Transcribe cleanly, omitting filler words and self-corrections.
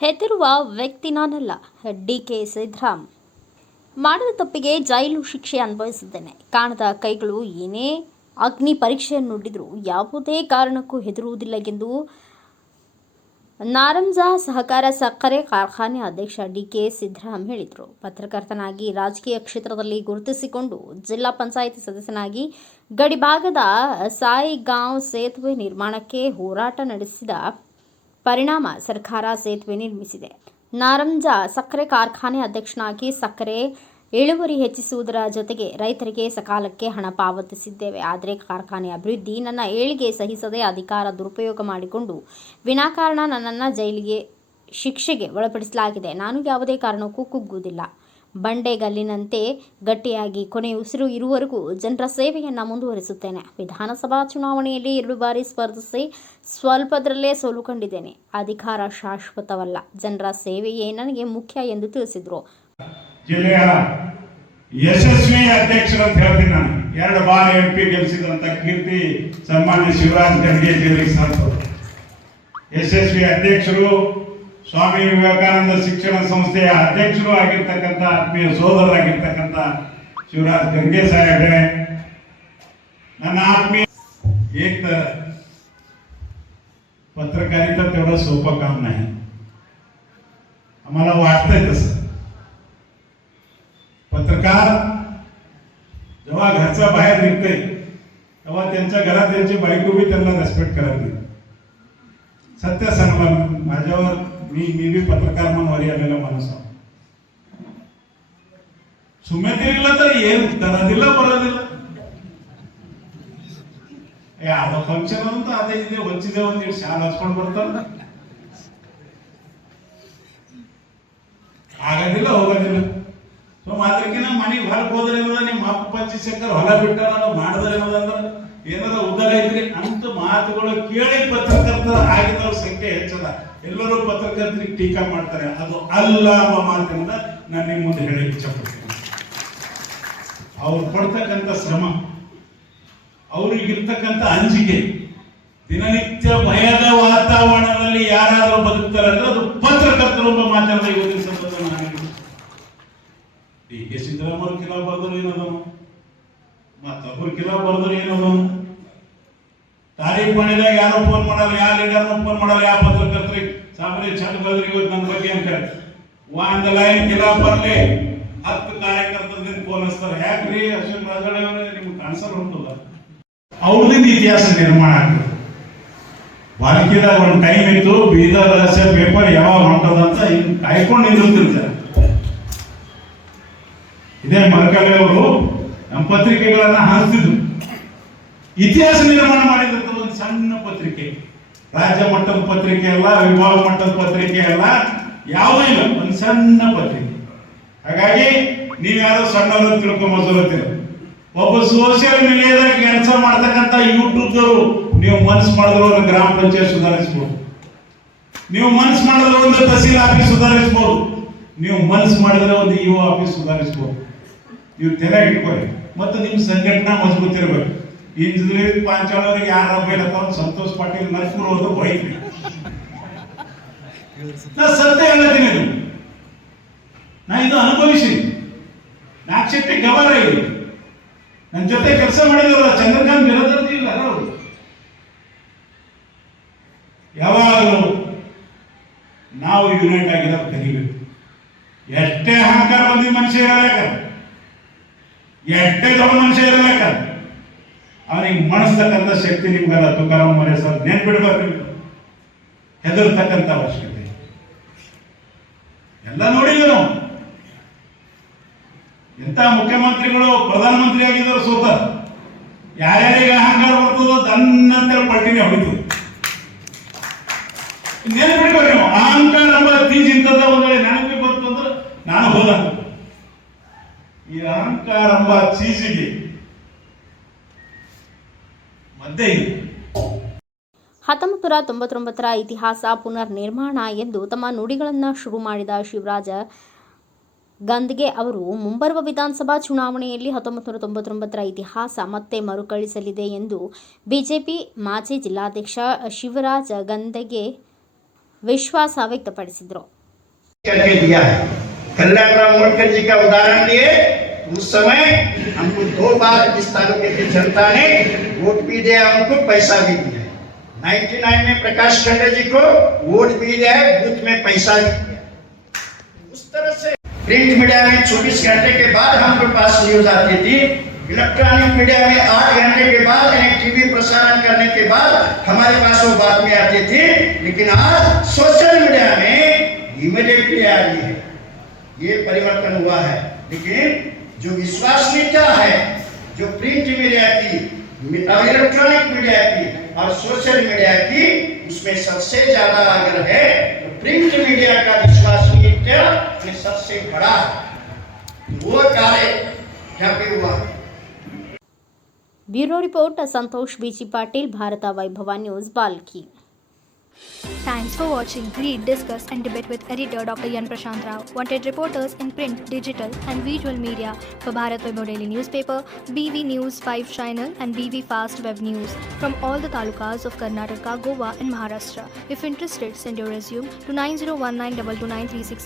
ಹೆದರುವ ವ್ಯಕ್ತಿ ನಾನಲ್ಲ. ಡಿಕೆ ಸಿದ್ದರಾಮ್ ಮಾಡಿದ ತಪ್ಪಿಗೆ ಜೈಲು ಶಿಕ್ಷೆ ಅನುಭವಿಸಿದ್ದೇನೆ. ಕಾಣದ ಕೈಗಳು ಏನೇ ಅಗ್ನಿ ಪರೀಕ್ಷೆಯನ್ನು ನುಡಿದರೂ ಯಾವುದೇ ಕಾರಣಕ್ಕೂ ಹೆದರುವುದಿಲ್ಲ ಎಂದು ನಾರಂಜ ಸಹಕಾರ ಸಕ್ಕರೆ ಕಾರ್ಖಾನೆ ಅಧ್ಯಕ್ಷ ಡಿಕೆ ಸಿದ್ದರಾಮ್ ಹೇಳಿದರು. ಪತ್ರಕರ್ತನಾಗಿ ರಾಜಕೀಯ ಕ್ಷೇತ್ರದಲ್ಲಿ ಗುರುತಿಸಿಕೊಂಡು ಜಿಲ್ಲಾ ಪಂಚಾಯಿತಿ ಸದಸ್ಯನಾಗಿ ಗಡಿಭಾಗದ ಸಾಯಿಗಾಂವ್ ಸೇತುವೆ ನಿರ್ಮಾಣಕ್ಕೆ ಹೋರಾಟ ನಡೆಸಿದ ಪರಿಣಾಮ ಸರ್ಕಾರ ಸೇತುವೆ ನಿರ್ಮಿಸಿದೆ. ನಾರಂಜ ಸಕ್ಕರೆ ಕಾರ್ಖಾನೆ ಅಧ್ಯಕ್ಷನಾಗಿ ಸಕ್ಕರೆ ಇಳುವರಿ ಹೆಚ್ಚಿಸುವುದರ ಜೊತೆಗೆ ರೈತರಿಗೆ ಸಕಾಲಕ್ಕೆ ಹಣ ಪಾವತಿಸಿದ್ದೇವೆ. ಆದರೆ ಕಾರ್ಖಾನೆ ಅಭಿವೃದ್ಧಿ ನನ್ನ ಏಳಿಗೆ ಸಹಿಸದೆ ಅಧಿಕಾರ ದುರುಪಯೋಗ ಮಾಡಿಕೊಂಡು ವಿನಾಕಾರಣ ನನ್ನನ್ನು ಜೈಲಿಗೆ ಶಿಕ್ಷೆಗೆ ಒಳಪಡಿಸಲಾಗಿದೆ. ನಾನು ಯಾವುದೇ ಕಾರಣಕ್ಕೂ ಕುಗ್ಗುವುದಿಲ್ಲ. ಬಂಡೆಗಲ್ಲಿನಂತೆ ಗಟ್ಟಿಯಾಗಿ ಕೊನೆ ಉಸಿರು ಇರುವವರೆಗೂ ಜನರ ಸೇವೆಯನ್ನು ಮುಂದುವರಿಸುತ್ತೇನೆ. ವಿಧಾನಸಭಾ ಚುನಾವಣೆಯಲ್ಲಿ 2 ಬಾರಿ ಸ್ಪರ್ಧಿಸಿ ಸ್ವಲ್ಪದರಲ್ಲೇ ಸೋಲು ಕಂಡಿದ್ದೇನೆ. ಅಧಿಕಾರ ಶಾಶ್ವತವಲ್ಲ, ಜನರ ಸೇವೆಯೇ ನನಗೆ ಮುಖ್ಯ ಎಂದು ತಿಳಿಸಿದರು. ಜಿಲ್ಲೆಯ ಯಶಸ್ವಿ ಅಧ್ಯಕ್ಷರು ಅಂತ ಹೇಳ್ತೀನಿ. ನಾನು 2 ಬಾರಿ MP ಗೆಲ್ಲಿಸಿದಂತ ಕೀರ್ತಿ ಸನ್ಮಾನ್ಯ ಶಿವರಾಜ್ ಖರ್ಗೆ ಜಿಲ್ಲೆಗೆ ಸಲ್ತದೆ. ಯಶಸ್ವಿ ಅಧ್ಯಕ್ಷರು, ಸ್ವಾಮಿ ವಿವೇಕಾನಂದ ಶಿಕ್ಷಣ ಸಂಸ್ಥೆಯ ಅಧ್ಯಕ್ಷರು ಆಗಿರ್ತಕ್ಕಂಥ ಆತ್ಮೀಯ ಸೋದರರಾಗಿರ್ತಕ್ಕಂಥ ಶಿವರಾಜ್ ಖರ್ಗೆ ಸಾಹೇಬ್ರೆ, ನನ್ನ आत्मीय एक पत्रकारिता तेवढं सोपं काम नाही. आम्हाला वाटतंय तसं. पत्रकार जेव्हा घरचा बाहेर निघतोय तेव्हा त्यांच्या घरात त्यांची बायको बी त्यांना रेस्पेक्ट करत नाही. सत्य सांगला माझ्यावर मी बी पत्रकार म्हणून वरी आलेला माणूस आहे. ಸುಮ್ಮನೆ तर ಏನು ತರದಿಲ್ಲ ಬರೋದಿಲ್ಲ. ಯಾವ್ದೋ ಫಂಕ್ಷನ್ ಅಂತ ಅದೇ ಇದೆ ಹೊಚ್ಚಿದೆ ಒಂದಿಟ್ಟು ಶಾಲ್ ಹಚ್ಕೊಂಡು ಬರ್ತಾರ, ಆಗೋದಿಲ್ಲ ಹೋಗೋದಿಲ್ಲ. ಸೊ ಅದಕ್ಕಿಂತ ಮನೆಗೆ ಹೊರಗೆ ಹೋದ್ರೆ ನಿಮ್ಮ ಅಪ್ಪ ಪಂಚಶೇಖರ್ ಹೊಲ ಬಿಟ್ಟಾರ ಮಾಡಿದ್ರೆ ಏನದಂದ್ರೆ ಏನಾರ ಉದ್ದಾರ ಐತ್ರಿ ಅಂತ ಮಾತುಗಳು ಕೇಳಿ ಪತ್ರಕರ್ತರ ಆಗಿದವ್ರ ಸಂಖ್ಯೆ ಹೆಚ್ಚದ. ಎಲ್ಲರೂ ಪತ್ರಕರ್ತರಿಗೆ ಟೀಕಾ ಮಾಡ್ತಾರೆ, ಅದು ಅಲ್ಲ ಎಂಬ ಮಾತಿನಿಂದ ನಾನು ನಿಮ್ಮ ಮುಂದೆ ಹೇಳಿ ಇಚ್ಛಪಡ್ತೀನಿ. ಅವ್ರು ಪಡ್ತಕ್ಕಂಥ ಶ್ರಮ, ಅವ್ರಿಗಿರ್ತಕ್ಕಂಥ ಅಂಜಿಕೆ, ದಿನನಿತ್ಯ ಭಯದ ವಾತಾವರಣದಲ್ಲಿ ಯಾರಾದರೂ ಬದುಕ್ತಾರೆ ಅಂದ್ರೆ ಅದು ಪತ್ರಕರ್ತರು ಎಂಬ ಮಾತಾಡಿದ ಇವತ್ತಿನ ಸಂದರ್ಭ ಡಿಕೆ ಸಿದ್ದರಾಮ್ ಅವ್ರ ಕಿಲಾ ಬರ್ದರು ಏನದನು, ಮತ್ತೊಬ್ಬರು ಕಿಲಾ ಬರ್ದರು ಏನದನು. ತಾರೀಖ್ ಮಾಡಿದಾಗ ಯಾರೋ ಫೋನ್ ಮಾಡಲ್ಲ, ಯಾವ ಲೀಡರ್ನೂ ಫೋನ್ ಮಾಡಲ್ಲ, ಯಾವ ಪತ್ರಕರ್ತರಿಗೆ ಸಾಮಾನ್ಯ ಚಂದ ಬಂದ್ರಿ ಇವತ್ತು ನನ್ನ ಬಗ್ಗೆ ಅಂತ ಹೇಳಿ ಒಂದು ಲೈನ್ ಕಿಲಾ ಬರ್ಲಿ 10 ಕಾರ್ಯಕರ್ತರಿಂದ ಫೋನ್ ಹಚ್ತಾರೆ. ಯಾಕ್ರಿ ಅಶ್ವಿನ್ ರಾಜಳೆ ನಿಮ್ಗೆ ಕಾಣಿಸಲ್ಲ ಉಂಟಲ್ಲ, ಅವ್ರದಿಂದ ಇತಿಹಾಸ ನಿರ್ಮಾಣ ಆಗ್ತದೆ. ಬಾಲ್ಕಿದಾಗ ಒಂದು ಟೈಮ್ ಇತ್ತು, ಬೀದರ್ ರಹಸ್ಯ ಪೇಪರ್ ಯಾವಾಗ ಹೊಂಟದಂತ ಹಿಂಗ್ ಕಾಯ್ಕೊಂಡು ನಿಂತಿರ್ತಾರೆ. ಇದೇ ಮರಕಲೆ ಅವರು ನಮ್ಮ ಪತ್ರಿಕೆಗಳನ್ನ ಹಾರಿಸಿದ್ರು. ಇತಿಹಾಸ ನಿರ್ಮಾಣ ಮಾಡಿದಂತ ಒಂದು ಸಣ್ಣ ಪತ್ರಿಕೆ, ರಾಜ್ಯ ಮಟ್ಟದ ಪತ್ರಿಕೆ ಅಲ್ಲ, ವಿಭಾಗ ಮಟ್ಟದ ಪತ್ರಿಕೆ ಅಲ್ಲ, ಯಾವುದೂ ಇಲ್ಲ, ಒಂದು ಸಣ್ಣ ಪತ್ರಿಕೆ. ಹಾಗಾಗಿ ನೀವ್ಯಾರೋ ಸಣ್ಣವರು ತಿಳ್ಕೊಂಬರ್ತೀರ. ಒಬ್ಬ ಸೋಷಿಯಲ್ ಮೀಡಿಯಾದಾಗ ಕೆಲಸ ಮಾಡ್ತಕ್ಕಂಥ ಯೂಟ್ಯೂಬ್ದವರು ನೀವು ಮನಸ್ಸು ಮಾಡಿದ್ರೆ ಒಂದು ಗ್ರಾಮ ಪಂಚಾಯತ್ ಸುಧಾರಿಸಬಹುದು, ನೀವು ಮನಸ್ಸು ಮಾಡಿದ್ರೆ ಒಂದು ತಹಸೀಲ್ ಆಫೀಸ್ ಸುಧಾರಿಸಬಹುದು, ನೀವು ಮನಸ್ಸು ಮಾಡಿದ್ರೆ ಒಂದು ಇಒ ಆಫೀಸ್ ಸುಧಾರಿಸಬಹುದು. ನೀವು ತಲೆ ಇಟ್ಕೊಳ್ಳಿ ಮತ್ತು ನಿಮ್ಮ ಸಂಘಟನಾ ಮಜಬೂತ್ ಇರಬೇಕು. ಇಂಜಿನಿಯರಿಂಗ್ ಪಾಂಚಾಳವ್ರಿಗೆ ಯಾರು ರಬ್ಬ ಸಂತೋಷ್ ಪಾಟೀಲ್ ನರ್ಪುರ್ ಹೋದ್ರು ಹೋಯ್ತು. ನಾ ಸತ್ಯ ಹೇಳ್ತೀನಿ, ನಾ ಇದು ಅನುಭವಿಸಿ. ನಾಕ್ಷೆಟ್ಟಿ ಗವರ ಇದೆ, ನನ್ನ ಜೊತೆ ಕೆಲಸ ಮಾಡಿದವರು ಚಂದ್ರಕಾಂತ್ ಬಿರದರ್ಜಿ ಇಲ್ಲ ಅವರು. ಯಾವಾಗಲೂ ನಾವು ಯುನೈಟ್ ಆಗಿರೋದು ಕಲಿಬೇಕು. ಎಷ್ಟೇ ಅಹಂಕಾರ ಬಂದಿದ್ದ ಮನುಷ್ಯ ಇರಲೇಕ, ಎಷ್ಟೇ ದೊಡ್ಡ ಮನುಷ್ಯ ಇರಲೇಕ, ಅವನಿಗೆ ಮಣಿಸ್ತಕ್ಕಂಥ ಶಕ್ತಿ ನಿಮ್ಗಲ್ಲ. ತುಕಾರಾಮ್ ಮರೆ ಸರ್ ನೆನ್ಪಿಡ್ಬೇಕು, ಹೆದರ್ತಕ್ಕಂಥ ಅವಶ್ಯಕತೆ ಎಲ್ಲ ನೋಡಿದ್ರು ನಾವು. ಎಂತ ಮುಖ್ಯಮಂತ್ರಿಗಳು ಪ್ರಧಾನಮಂತ್ರಿ ಆಗಿದ್ರು ಸೋತ, ಯಾರ್ಯಾರಿಗೆ ಅಹಂಕಾರ ಬರ್ತದೋ ತನ್ನಂತ ಪಟ್ಟಿನೇ ಹೊಡಿತು. ನೆನ್ಪಿಡ್ಬೇಕು ನೀವು, ಅಹಂಕಾರ ಎಂಬ ತೀಜ್ ಇಂಥದ್ದ ಒಂದ್ ವೇಳೆ ನನಗೆ ಬಂತು ಅಂದ್ರೆ ನಾನು ಹೋದ. ಈ ಅಹಂಕಾರ ಎಂಬ ಚೀಜಿಗೆ 1999ರ ಇತಿಹಾಸ ಪುನರ್ ನಿರ್ಮಾಣ ಎಂದು ತಮ್ಮ ನುಡಿಗಳನ್ನು ಶುರು ಮಾಡಿದ ಶಿವರಾಜ ಗಂದ್ಗೆ ಅವರು ಮುಂಬರುವ ವಿಧಾನಸಭಾ ಚುನಾವಣೆಯಲ್ಲಿ 1999ರ ಇತಿಹಾಸ ಮತ್ತೆ ಮರುಕಳಿಸಲಿದೆ ಎಂದು ಬಿಜೆಪಿ ಮಾಜಿ ಜಿಲ್ಲಾಧ್ಯಕ್ಷ ಶಿವರಾಜ ಗಂದ್ಗೆ ವಿಶ್ವಾಸ ವ್ಯಕ್ತಪಡಿಸಿದರು. करके दिया है। कल्याणराम मोड़कर जी का उदाहरण लिए, उस समय हमको 2 बार इस तालुके की जनता ने वोट भी दिया, उनको पैसा भी दिया। 99 में प्रकाश खंडे जी को वोट भी दिया, बूथ में पैसा भी दिया। उस तरह से प्रिंट मीडिया में 24 घंटे के बाद हमके पास न्यूज आती थी, इलेक्ट्रॉनिक मीडिया में 8 घंटे के बाद यानी टीवी प्रसारण करने के बाद हमारे पास वो बातें आती थी। लेकिन आज सोशल मीडिया में इमीडिएटली आ रही है, ये परिवर्तन हुआ है। लेकिन जो विश्वसनीयता है, जो प्रिंट मीडिया की, इलेक्ट्रॉनिक मीडिया की और सोशल मीडिया की, उसमें सबसे ज्यादा अगर है तो प्रिंट मीडिया का विश्वसनीयता सबसे बड़ा है। वो कार्य यहाँ पे हुआ। Bureau report Santosh Bichi Patil, Bharat Vaibhav news, बाल्की. Thanks for watching. Read, discuss and debate with editor Dr. Yan Prashant Rao. Wanted reporters in print, digital and visual media for Bharat Vaibhav Daily Newspaper, BV News 5 Channel and BV Fast Web News from all the talukas of Karnataka, Goa and Maharashtra. If interested, send your resume to 9019229369.